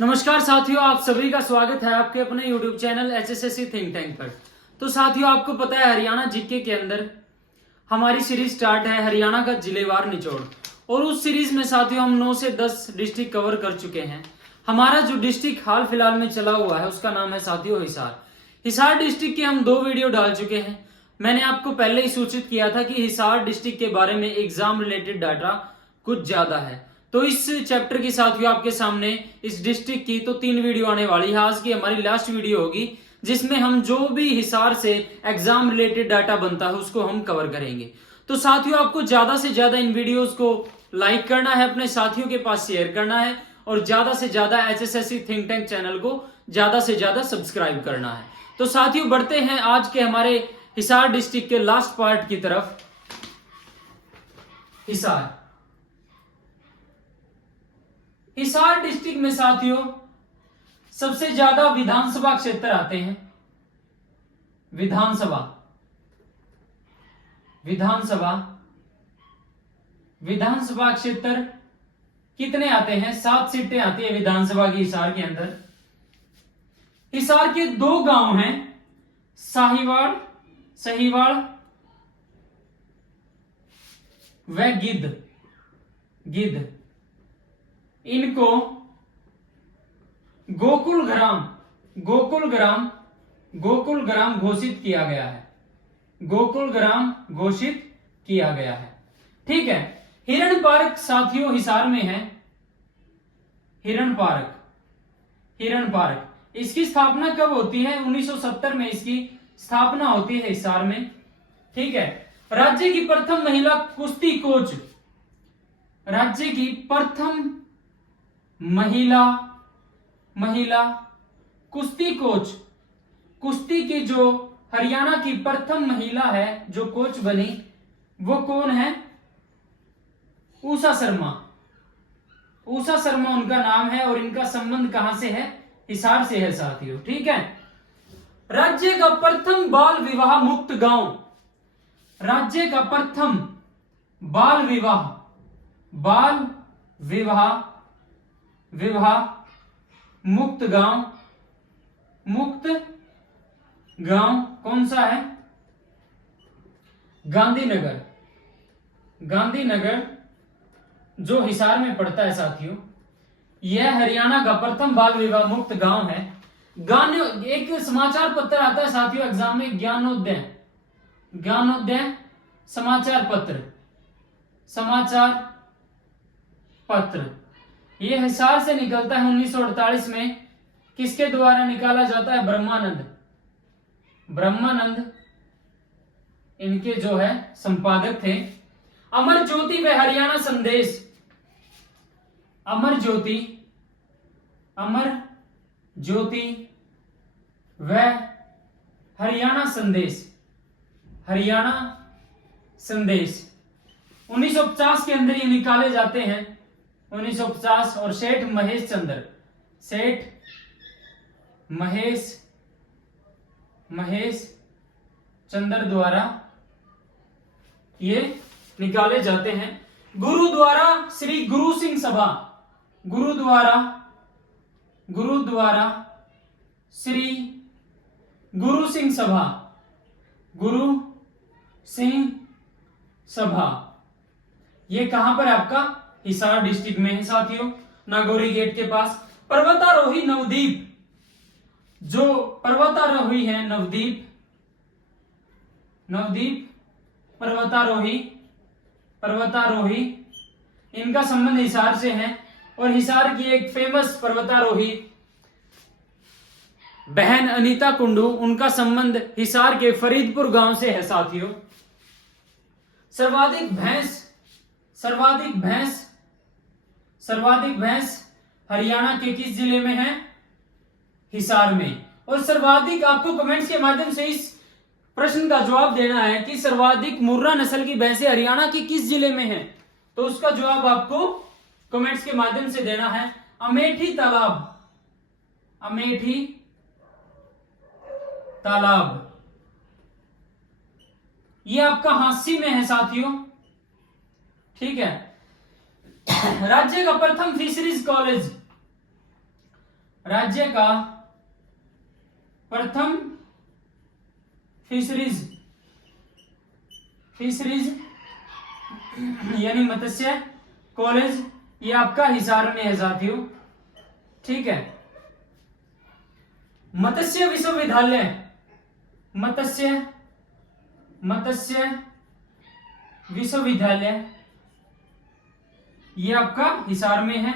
नमस्कार साथियों, आप सभी का स्वागत है आपके अपने YouTube channel HSSC think tank पर। तो साथियों, आपको पता है हरियाणा जीके के अंदर हमारी सीरीज स्टार्ट है हरियाणा का जिलेवार निचोड़। और उस सीरीज में साथियों हम 9 से 10 डिस्ट्रिक्ट कवर कर चुके हैं। हमारा जो डिस्ट्रिक्ट हाल फिलहाल में चला हुआ है उसका नाम है साथियों हिसार। हिसार डिस्ट्रिक्ट के हम 2 वीडियो डाल चुके हैं। मैंने आपको पहले ही सूचित किया था कि हिसार डिस्ट्रिक्ट के बारे में एग्जाम रिलेटेड डाटा कुछ ज्यादा है। तो इस चैप्टर के साथियों आपके सामने इस डिस्ट्रिक्ट की तो 3 वीडियो आने वाली है। आज की हमारी लास्ट वीडियो होगी जिसमें हम जो भी हिसार से एग्जाम रिलेटेड डाटा बनता है उसको हम कवर करेंगे। तो साथियों, आपको ज्यादा से ज्यादा इन वीडियोस को लाइक करना है, अपने साथियों के पास शेयर करना है और ज्यादा से ज्यादा HSSC थिंक टैंक चैनल को ज्यादा से ज्यादा सब्सक्राइब करना है। तो साथियों, बढ़ते हैं आज के हमारे हिसार डिस्ट्रिक्ट के लास्ट पार्ट की तरफ। हिसार डिस्ट्रिक्ट में साथियों सबसे ज्यादा विधानसभा क्षेत्र आते हैं। विधानसभा विधानसभा क्षेत्र कितने आते हैं? 7 सीटें आती है विधानसभा की हिसार के अंदर। हिसार के 2 गांव हैं, सहीवाड़ व गिद्ध। इनको गोकुल ग्राम घोषित किया गया है। ठीक है। हिरण पार्क साथियों हिसार में है। हिरण पार्क इसकी स्थापना कब होती है? 1970 में इसकी स्थापना होती है हिसार में। ठीक है। राज्य की प्रथम महिला कुश्ती कोच, राज्य की प्रथम महिला कुश्ती कोच, कुश्ती की जो हरियाणा की प्रथम महिला है जो कोच बनी वो कौन है? उषा शर्मा उनका नाम है। और इनका संबंध कहां से है? हिसार से है साथियों। ठीक है। राज्य का प्रथम बाल विवाह मुक्त गांव, राज्य का प्रथम बाल विवाह मुक्त गांव कौन सा है? गांधीनगर जो हिसार में पड़ता है साथियों। यह हरियाणा का प्रथम बाल विवाह मुक्त गांव है। एक समाचार पत्र आता है साथियों एग्जाम में, ज्ञानोदय समाचार पत्र। यह हिसार से निकलता है 1948 में। किसके द्वारा निकाला जाता है? ब्रह्मानंद इनके जो है संपादक थे। अमर ज्योति व हरियाणा संदेश, अमर ज्योति व हरियाणा संदेश 1950 के अंदर ये निकाले जाते हैं। 1950 और सेठ महेश चंद्र द्वारा ये निकाले जाते हैं। गुरुद्वारा श्री गुरु सिंह सभा, गुरुद्वारा श्री गुरु सिंह सभा ये कहां पर है? आपका हिसार डिस्ट्रिक्ट में है साथियों, नागौरी गेट के पास। पर्वतारोही नवदीप, जो पर्वतारोही है नवदीप पर्वतारोही इनका संबंध हिसार से है। और हिसार की एक फेमस पर्वतारोही बहन अनीता कुंडू, उनका संबंध हिसार के फरीदपुर गांव से है साथियों। सर्वाधिक भैंस हरियाणा के किस जिले में है? हिसार में। और सर्वाधिक आपको कमेंट्स के माध्यम से इस प्रश्न का जवाब देना है कि सर्वाधिक मुर्रा नस्ल की भैंसें हरियाणा के किस जिले में है। तो उसका जवाब आपको कमेंट्स के माध्यम से देना है। अमेठी तालाब ये आपका हांसी में है साथियों। ठीक है। राज्य का प्रथम फिशरीज कॉलेज, राज्य का प्रथम फिशरीज यानी मत्स्य कॉलेज, ये आपका हिसार में है साथियों। ठीक है, मत्स्य विश्वविद्यालय, मत्स्य विश्वविद्यालय ये आपका हिसार में है।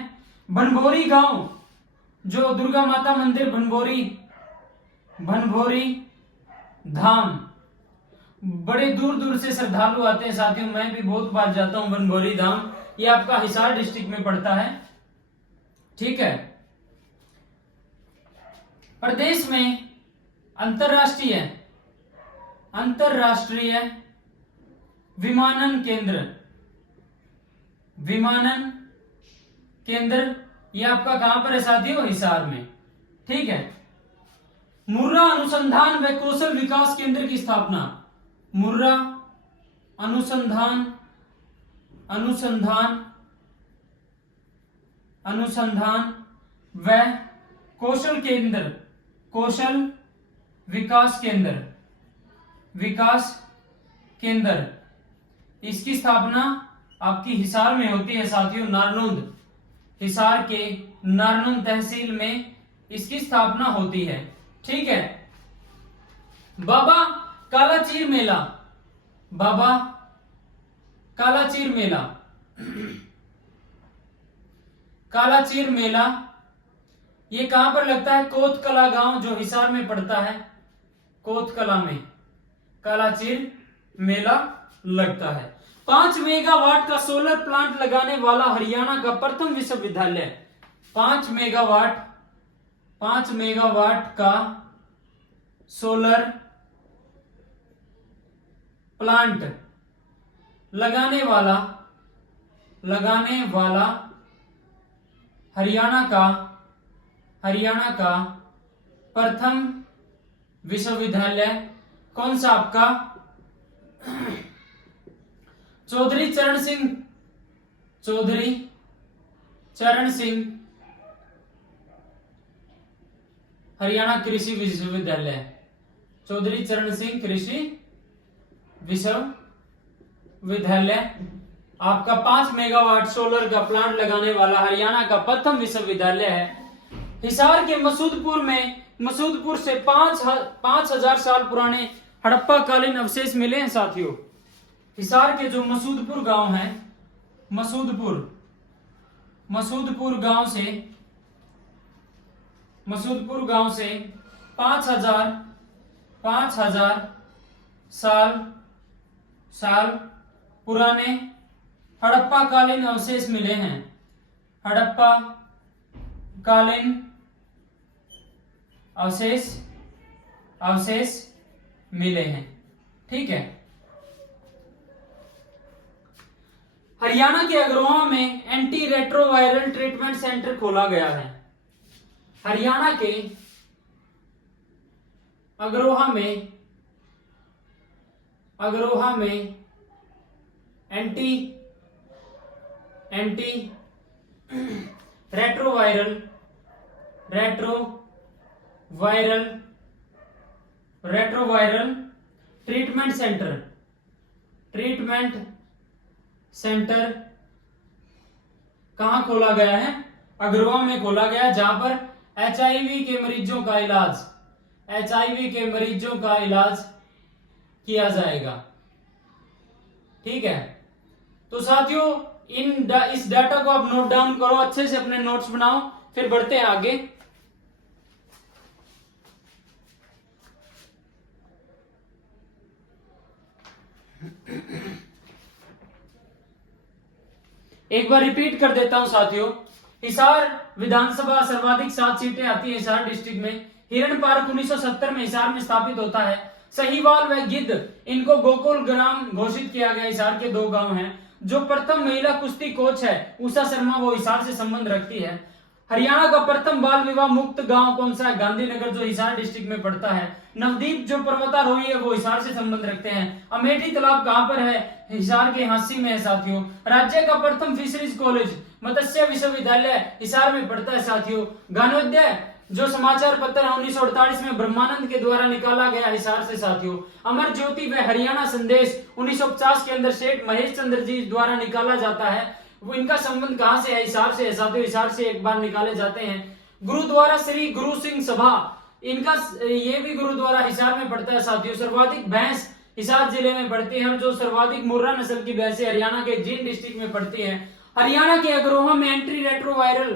बनभोरी गांव, जो दुर्गा माता मंदिर बनभोरी धाम, बड़े दूर दूर से श्रद्धालु आते हैं साथियों, मैं भी बहुत बार जाता हूं बनभोरी धाम, ये आपका हिसार डिस्ट्रिक्ट में पड़ता है। ठीक है, प्रदेश में अंतरराष्ट्रीय विमानन केंद्र ये आपका कहां पर है साथियों? हिसार में। ठीक है, मुर्रा अनुसंधान व कौशल विकास केंद्र की स्थापना, मुर्रा अनुसंधान व कौशल विकास केंद्र, इसकी स्थापना आपकी हिसार में होती है साथियों, नारनौंद, हिसार के नारनौंद तहसील में इसकी स्थापना होती है। ठीक है, बाबा कालाचीर मेला ये कहां पर लगता है? कोतकला गांव, जो हिसार में पड़ता है, कोतकला में कालाचीर मेला लगता है। 5 मेगावाट का सोलर प्लांट लगाने वाला हरियाणा का प्रथम विश्वविद्यालय, 5 मेगावाट का सोलर प्लांट लगाने वाला हरियाणा का प्रथम विश्वविद्यालय कौन सा आपका? चौधरी चरण सिंह हरियाणा कृषि विश्वविद्यालय, चौधरी चरण सिंह कृषि विश्वविद्यालय आपका 5 मेगावाट सोलर का प्लांट लगाने वाला हरियाणा का प्रथम विश्वविद्यालय है। हिसार के मसूदपुर से 5000 साल पुराने हड़प्पा कालीन अवशेष मिले हैं साथियों। हिसार के जो मसूदपुर गांव है, मसूदपुर गांव से 5000 साल पुराने हड़प्पा कालीन अवशेष मिले हैं, हड़प्पा कालीन अवशेष मिले हैं। ठीक है, हरियाणा के अग्रोहा में एंटी रेट्रोवायरल ट्रीटमेंट सेंटर खोला गया है। हरियाणा के अग्रोहा में एंटी रेट्रोवायरल ट्रीटमेंट सेंटर कहां खोला गया है? अग्रोहा में खोला गया, जहां पर HIV के मरीजों का इलाज किया जाएगा। ठीक है, तो साथियों इस डाटा को आप नोट डाउन करो, अच्छे से अपने नोट्स बनाओ, फिर बढ़ते हैं आगे। एक बार रिपीट कर देता हूं साथियों, हिसार विधानसभा सर्वाधिक 7 सीटें आती है हिसार डिस्ट्रिक्ट में। हिरण पार्क 1970 में हिसार में स्थापित होता है। सहीवाल व गिद्ध, इनको गोकुल ग्राम घोषित किया गया। हिसार के 2 गांव हैं। जो प्रथम महिला कुश्ती कोच है उषा शर्मा, वो हिसार से संबंध रखती है। हरियाणा का प्रथम बाल विवाह मुक्त गांव कौन सा है? गांधीनगर, जो हिसार डिस्ट्रिक्ट में पड़ता है। नवदीप जो पर्वतारोही है वो हिसार से संबंध रखते हैं। अमेठी तालाब कहां पर है? हिसार के हांसी में है साथियों। राज्य का प्रथम फिशरीज कॉलेज मत्स्य विश्वविद्यालय हिसार में पड़ता है साथियों। ज्ञानोदय जो समाचार पत्र है 1948 में ब्रह्मानंद के द्वारा निकाला गया हिसार से साथियों। अमर ज्योति व हरियाणा संदेश 1950 के अंदर सेठ महेश चंद्र जी द्वारा निकाला जाता है। वो इनका संबंध कहां से है? हिसार से है साथियों। हिसार से एक बार निकाले जाते हैं। गुरुद्वारा श्री गुरु सिंह सभा, इनका ये भी गुरुद्वारा हिसार में पड़ता है साथियों। सर्वाधिक भैंस हिसार जिले में पड़ती है और जो सर्वाधिक मुर्रा नस्ल की भैंसें हरियाणा के जींद डिस्ट्रिक्ट में पड़ती है। हरियाणा के अग्रोहा में एंटी रेट्रोवायरल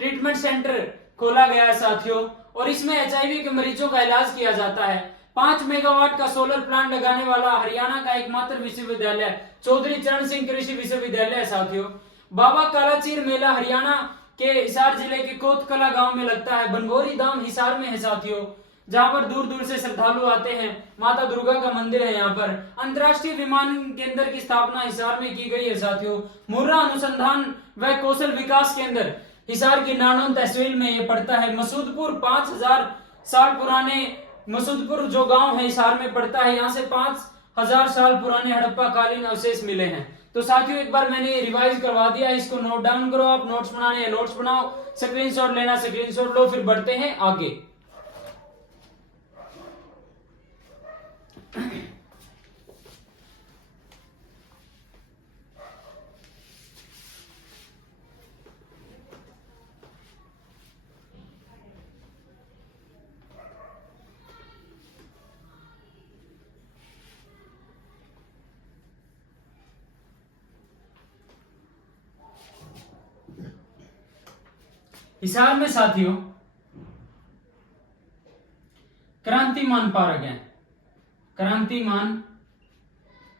ट्रीटमेंट सेंटर खोला गया है साथियों और इसमें एचआईवी के मरीजों का इलाज किया जाता है। 5 मेगावाट का सोलर प्लांट लगाने वाला हरियाणा का एकमात्र विश्वविद्यालय चौधरी चरण सिंह कृषि विश्वविद्यालय है साथियों। बाबा कालाचीर मेला हरियाणा के हिसार जिले के कोतकला गांव में लगता है। बनभोरी धाम हिसार में है साथियों, जहां पर दूर दूर से श्रद्धालु आते हैं। माता दुर्गा का मंदिर है यहाँ पर। अंतर्राष्ट्रीय विमान केंद्र की स्थापना हिसार में की गई है साथियों। मुर्रा अनुसंधान व कौशल विकास केंद्र हिसार की नानौन तहसील में ये पड़ता है। मसूदपुर 5000 साल पुराने मसूदपुर जो गांव है हिसार में पड़ता है। यहाँ से 5000 साल पुराने हड़प्पा कालीन अवशेष मिले हैं। तो साथियों एक बार मैंने रिवाइज करवा दिया, इसको नोट डाउन करो। आप नोट्स बनाने हैं नोट्स बनाओ, स्क्रीनशॉट लेना स्क्रीनशॉट लो, फिर बढ़ते हैं आगे। हिसार में साथियों क्रांतिमान पार्क है। क्रांतिमान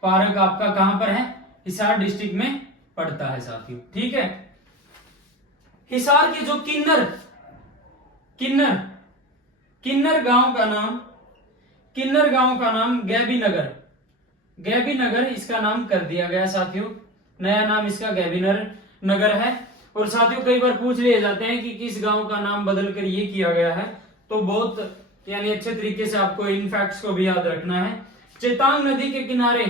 पार्क आपका कहां पर है? हिसार डिस्ट्रिक्ट में पड़ता है साथियों। ठीक है। हिसार के जो किन्नर किन्नर किन्नर गांव का नाम गैबी नगर इसका नाम कर दिया गया साथियों। नया नाम इसका गैबी नगर है। और साथियों कई बार पूछ लिए जाते हैं कि किस गांव का नाम बदलकर ये किया गया है, तो बहुत यानी अच्छे तरीके से आपको इन फैक्ट्स को भी याद रखना है। चेतांग नदी के किनारे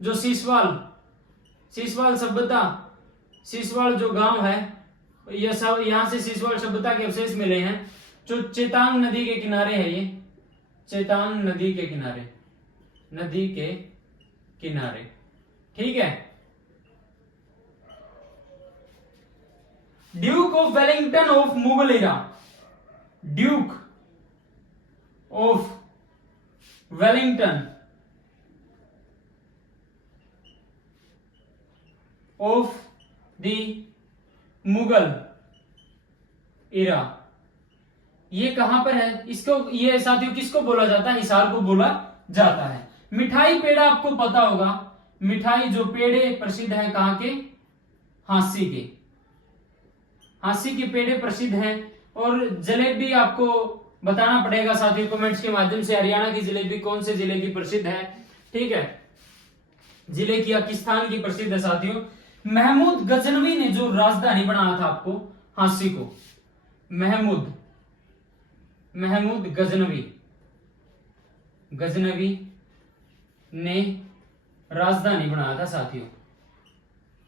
जो सीसवाल सभ्यता, सीसवाल जो गांव है, यह सब यहां से सीसवाल सभ्यता के अवशेष मिले हैं। जो चेतांग नदी के किनारे है, ये चेतांग नदी के किनारे। ठीक है। Duke of Wellington of Mughal era, Duke of Wellington of the Mughal era, ये कहां पर है? इसको ये साथियों किसको बोला जाता है? हिसार को बोला जाता है। मिठाई पेड़ा आपको पता होगा। मिठाई जो पेड़े प्रसिद्ध है कहां के? हांसी के पेड़े प्रसिद्ध हैं। और जलेबी आपको बताना पड़ेगा साथियों कमेंट्स के माध्यम से, हरियाणा की जलेबी कौन से जिले की प्रसिद्ध है। ठीक है। जिले की पाकिस्तान की प्रसिद्ध है साथियों। महमूद गजनवी ने जो राजधानी बनाया था आपको हांसी को, महमूद गजनवी ने राजधानी बनाया था साथियों।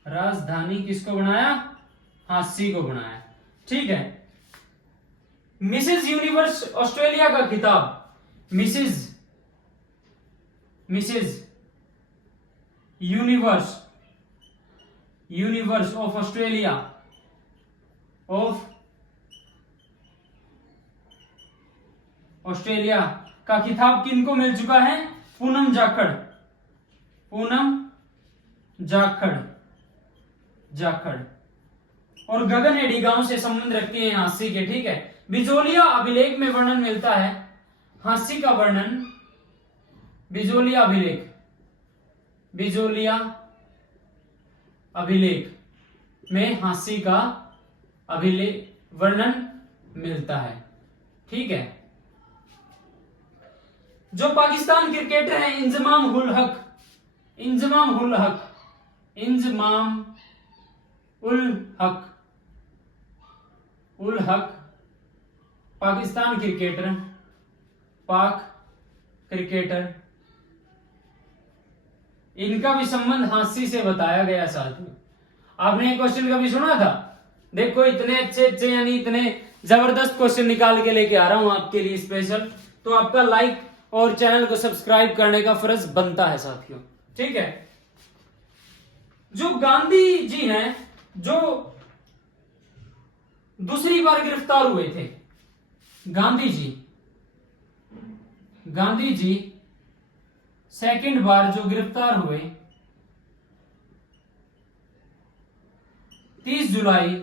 राजधानी किसको बनाया? हांसी को बनाया। ठीक है। मिसेस यूनिवर्स ऑस्ट्रेलिया का खिताब, मिसेस यूनिवर्स ऑफ ऑस्ट्रेलिया का खिताब किनको मिल चुका है? पूनम जाखड़ और गगन एडी गांव से संबंध रखती है हांसी के। ठीक है। बिजोलिया अभिलेख में वर्णन मिलता है हांसी का वर्णन, बिजोलिया अभिलेख में हांसी का वर्णन मिलता है। ठीक है। जो पाकिस्तान क्रिकेटर है इंजमाम उल हक पाकिस्तान पाक क्रिकेटर, इनका भी संबंध हांसी से बताया गया साथियों। आपने एक क्वेश्चन कभी सुना था? देखो इतने अच्छे यानी इतने जबरदस्त क्वेश्चन निकाल के लेके आ रहा हूं आपके लिए स्पेशल। तो आपका लाइक और चैनल को सब्सक्राइब करने का फर्ज बनता है साथियों, ठीक है। जो गांधी जी हैं, जो दूसरी बार गिरफ्तार हुए थे, गांधी जी सेकंड बार जो गिरफ्तार हुए 30 जुलाई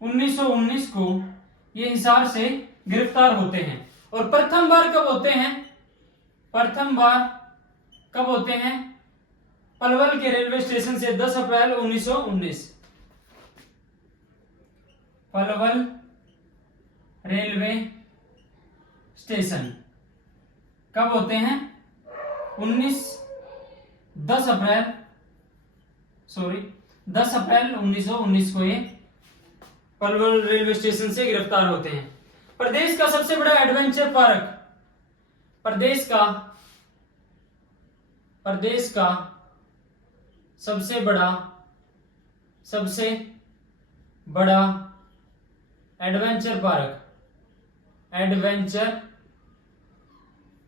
1919 को ये हिसार से गिरफ्तार होते हैं। और प्रथम बार कब होते हैं? पलवल के रेलवे स्टेशन से 10 अप्रैल 1919। पलवल रेलवे स्टेशन कब होते हैं? 10 अप्रैल 1919 को ये पलवल रेलवे स्टेशन से गिरफ्तार होते हैं। प्रदेश का सबसे बड़ा एडवेंचर पार्क, प्रदेश का सबसे बड़ा एडवेंचर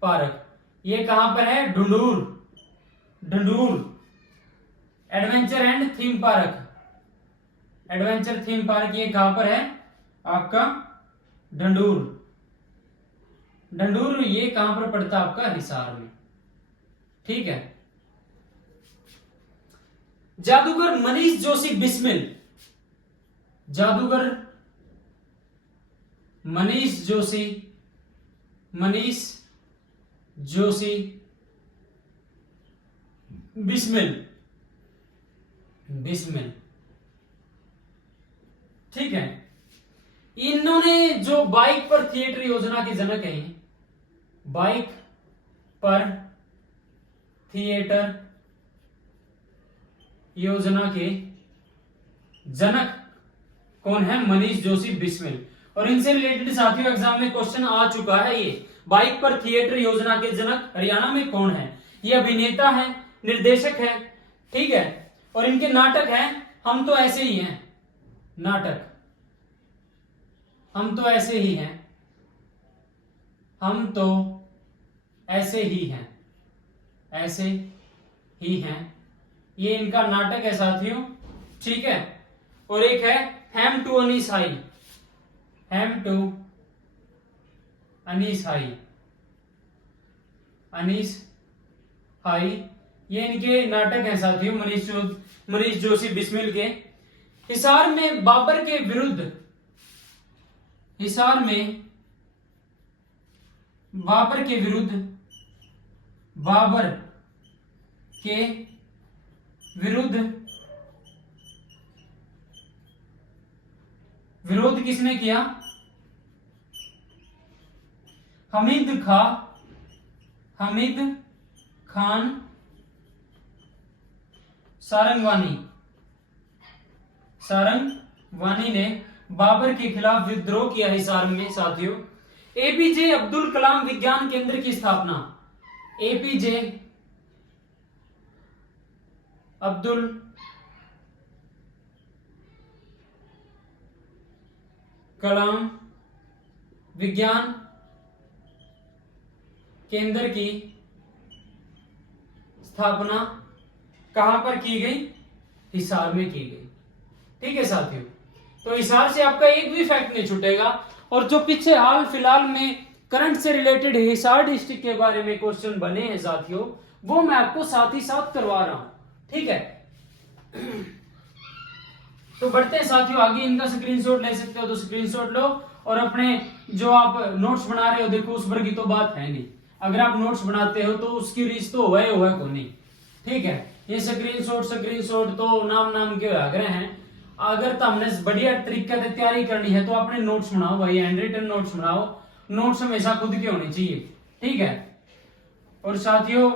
पार्क ये कहां पर है? ढंढूर एडवेंचर एंड थीम पार्क ये कहां पर है? आपका ढंढूर ये कहां पर पड़ता है? आपका हिसार में, ठीक है। जादूगर मनीष जोशी बिस्मिल, मनीष जोशी बिस्मिल, ठीक है। इन्होंने जो बाइक पर थिएटर योजना के जनक हैं, बाइक पर थिएटर योजना के जनक कौन है? मनीष जोशी बिस्मिल। और इनसे रिलेटेड साथियों एग्जाम में क्वेश्चन आ चुका है। ये बाइक पर थिएटर योजना के जनक हरियाणा में कौन है? ये अभिनेता है, निर्देशक है, ठीक है। और इनके नाटक है हम तो ऐसे ही हैं, नाटक हम तो ऐसे ही हैं, ये इनका नाटक है साथियों, ठीक है। और एक है हैम टू अनीस हाई, ये इनके नाटक हैं साथियों मनीष जोशी बिस्मिल के। हिसार में बाबर के विरुद्ध विरोध किसने किया? हमीद खान सारंगवानी ने बाबर के खिलाफ विद्रोह किया हिसार में साथियों। एपीजे अब्दुल कलाम विज्ञान केंद्र की स्थापना, एपीजे अब्दुल कलाम विज्ञान केंद्र की स्थापना कहां पर की गई? हिसार में की गई, ठीक है साथियों। तो हिसार से आपका एक भी फैक्ट नहीं छूटेगा। और जो पीछे हाल फिलहाल में करंट से रिलेटेड हिसार डिस्ट्रिक्ट के बारे में क्वेश्चन बने हैं साथियों, वो मैं आपको साथ ही साथ करवा रहा हूं, ठीक है। तो बढ़ते हैं साथियों आगे। इनका स्क्रीनशॉट ले सकते हो तो स्क्रीनशॉट लो, और अपने जो आप नोट्स बना रहे हो देखो उस पर की तो बात है नहीं। अगर आप नोट्स बनाते हो तो उसकी रीस तो हुआ को नहीं, ठीक है। ये स्क्रीनशॉट तो नाम के आग्रह हैं। अगर तो हमने बढ़िया तरीके से तैयारी करनी है तो अपने नोट्स बनाओ भाई, हैंड रिटन नोट्स बनाओ। नोट्स हमेशा खुद के होने चाहिए, ठीक है। और साथियों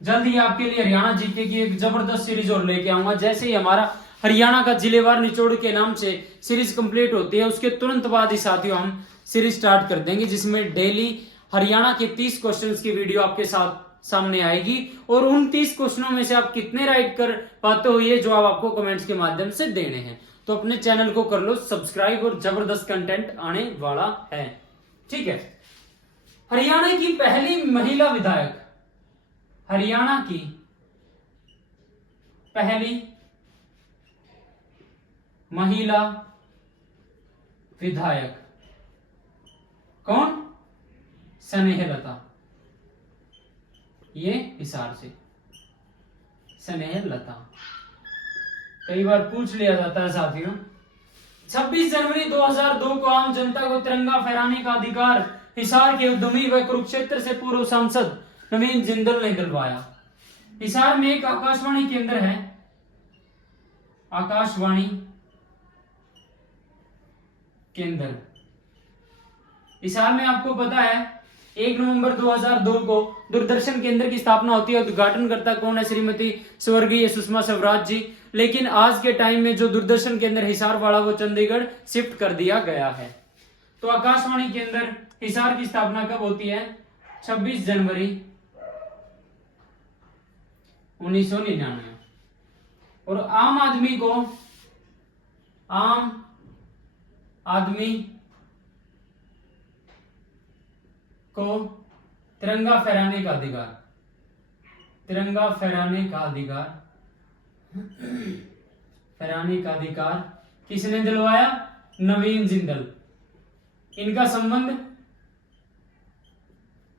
जल्द ही आपके लिए हरियाणा जीके की एक जबरदस्त सीरीज और लेके आऊंगा। जैसे ही हमारा हरियाणा का जिलेवार निचोड़ के नाम से सीरीज कंप्लीट होती है, उसके तुरंत बाद ही साथियों हम सीरीज स्टार्ट कर देंगे, जिसमें डेली हरियाणा के 30 क्वेश्चंस की वीडियो आपके साथ सामने आएगी। और उन 30 क्वेश्चनों में से आप कितने राइट कर पाते हो ये जवाब आपको कमेंट्स के माध्यम से देने हैं। तो अपने चैनल को कर लो सब्सक्राइब और जबरदस्त कंटेंट आने वाला है। ठीक है। हरियाणा की पहली महिला विधायक, हरियाणा की पहली महिला विधायक कौन? स्नेहलता। ये हिसार से स्नेहलता। कई बार पूछ लिया जाता है साथियों। 26 जनवरी 2002 को आम जनता को तिरंगा फहराने का अधिकार हिसार के उद्यमी व कुरुक्षेत्र से पूर्व सांसद नवीन जिंदल ने दिलवाया। हिसार में एक आकाशवाणी केंद्र है, आकाशवाणी केंद्र। हिसार में आपको पता है 1 नवंबर 2002 को दूरदर्शन केंद्र की स्थापना होती है। उद्घाटनकर्ता कौन है? श्रीमती स्वर्गीय सुषमा स्वराज जी। लेकिन आज के टाइम में जो दूरदर्शन केंद्र हिसार वाला वो चंडीगढ़ शिफ्ट कर दिया गया है। तो आकाशवाणी केंद्र हिसार की स्थापना कब होती है? 26 जनवरी 1999। और आम आदमी को तिरंगा फहराने का अधिकार, तिरंगा फहराने का अधिकार किसने दिलवाया? नवीन जिंदल। इनका संबंध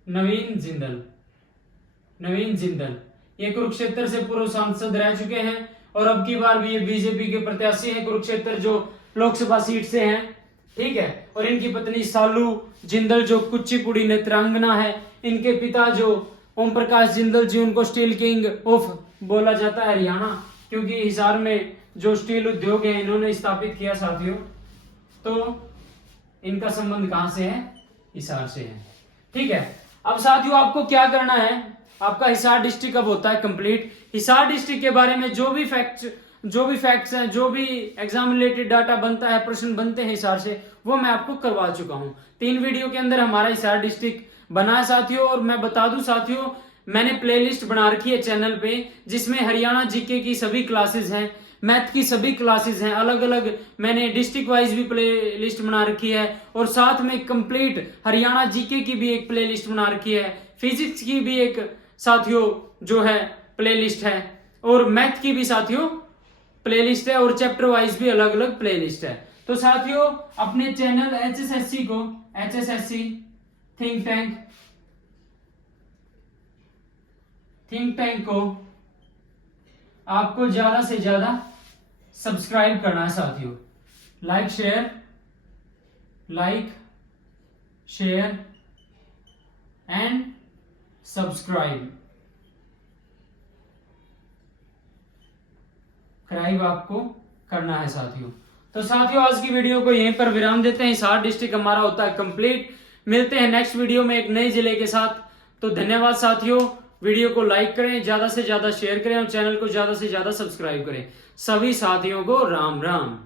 नवीन जिंदल ये कुरुक्षेत्र से पूर्व सांसद रह चुके हैं और अब की बार भी ये बीजेपी के प्रत्याशी हैं, कुरुक्षेत्र जो लोकसभा सीट से हैं। ठीक है। और इनकी पत्नी सालू जिंदल जो कुचिपुड़ी नृत्यांगना है। इनके पिता जो ओम प्रकाश जिंदल जी, उनको स्टील किंग ऑफ बोला जाता है हरियाणा, क्योंकि हिसार में जो स्टील उद्योग है इन्होंने स्थापित किया साथियों। तो इनका संबंध कहां से है? हिसार से है। ठीक है। अब साथियों आपको क्या करना है, आपका हिसार डिस्ट्रिक्ट अब होता है कंप्लीट। हिसार डिस्ट्रिक्ट के बारे में जो भी फैक्ट्स हैं, जो भी एग्जाम रिलेटेड डाटा बनता है, प्रश्न बनते हैं हिसार से, वो मैं आपको करवा चुका हूं। 3 वीडियो के अंदर हमारा हिसार डिस्ट्रिक्ट बना है साथियों। और मैं बता दूं साथियों, मैंने प्लेलिस्ट बना रखी है चैनल पे, जिसमें हरियाणा जीके की सभी क्लासेस हैं, मैथ की सभी क्लासेस हैं, अलग अलग मैंने डिस्ट्रिक्ट वाइज भी प्ले लिस्ट बना रखी है। और साथ में कंप्लीट हरियाणा जीके की भी एक प्ले लिस्ट बना रखी है, फिजिक्स की भी एक साथियों जो है प्ले लिस्ट है, और मैथ की भी साथियों प्ले लिस्ट है, और चैप्टर वाइज भी अलग अलग प्ले लिस्ट है। तो साथियों अपने चैनल HSSC थिंक टैंक को आपको ज्यादा से ज्यादा सब्सक्राइब करना है साथियों। लाइक शेयर एंड सब्सक्राइब आपको करना है साथियों। तो साथियों आज की वीडियो को यहीं पर विराम देते हैं। हिसार डिस्ट्रिक्ट हमारा होता है कंप्लीट। मिलते हैं नेक्स्ट वीडियो में एक नए जिले के साथ। तो धन्यवाद साथियों। वीडियो को लाइक करें, ज्यादा से ज्यादा शेयर करें और चैनल को ज्यादा से ज्यादा सब्सक्राइब करें। सभी साथियों को राम राम।